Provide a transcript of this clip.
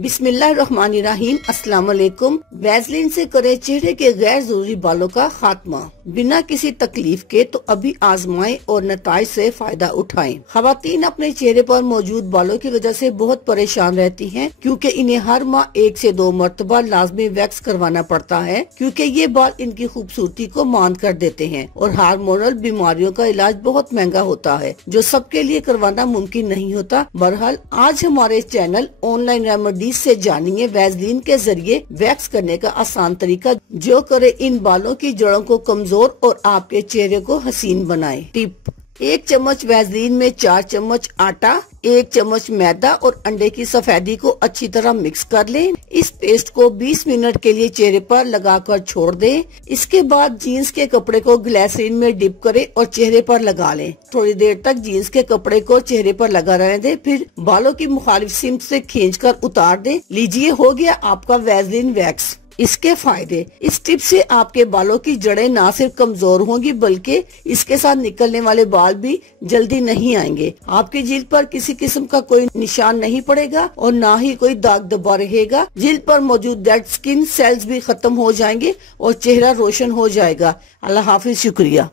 बिस्मिल्लाहिर्रहमानिर्रहीम। अस्सलाम वालेकुम। वैसलीन से करे चेहरे के गैर जरूरी बालों का खात्मा बिना किसी तकलीफ के तो अभी आजमाएं और नताइज से फायदा उठाएं। खवातीन अपने चेहरे पर मौजूद बालों की वजह से बहुत परेशान रहती हैं, क्योंकि इन्हें हर माह 1 से 2 मरतबा लाजमी वैक्स करवाना पड़ता है, क्योंकि ये बाल इनकी खूबसूरती को मांद कर देते हैं और हार्मोनल बीमारियों का इलाज बहुत महंगा होता है, जो सबके लिए करवाना मुमकिन नहीं होता। बहरहाल आज हमारे चैनल ऑनलाइन रेमेडीज से जानिए वैसलीन के जरिए वैक्स करने का आसान तरीका, जो करे इन बालों की जड़ों को कमजोर और आपके चेहरे को हसीन बनाए। टिप: 1 चम्मच वैसलीन में 4 चम्मच आटा, 1 चम्मच मैदा और अंडे की सफेदी को अच्छी तरह मिक्स कर लें। इस पेस्ट को 20 मिनट के लिए चेहरे पर लगाकर छोड़ दें। इसके बाद जीन्स के कपड़े को ग्लिसरीन में डिप करें और चेहरे पर लगा लें। थोड़ी देर तक जीन्स के कपड़े को चेहरे पर लगा रहने दें, फिर बालों की मुखालिफ सिम्त से खींचकर उतार दें। लीजिए, हो गया आपका वैसलीन वैक्स। इसके फायदे: इस टिप से आपके बालों की जड़ें न सिर्फ कमजोर होंगी, बल्कि इसके साथ निकलने वाले बाल भी जल्दी नहीं आएंगे। आपकी जिल्द पर किसी किस्म का कोई निशान नहीं पड़ेगा और न ही कोई दाग धब्बा रहेगा। जिल्द पर मौजूद डेड स्किन सेल्स भी खत्म हो जाएंगे और चेहरा रोशन हो जाएगा। अल्लाह हाफिज। शुक्रिया।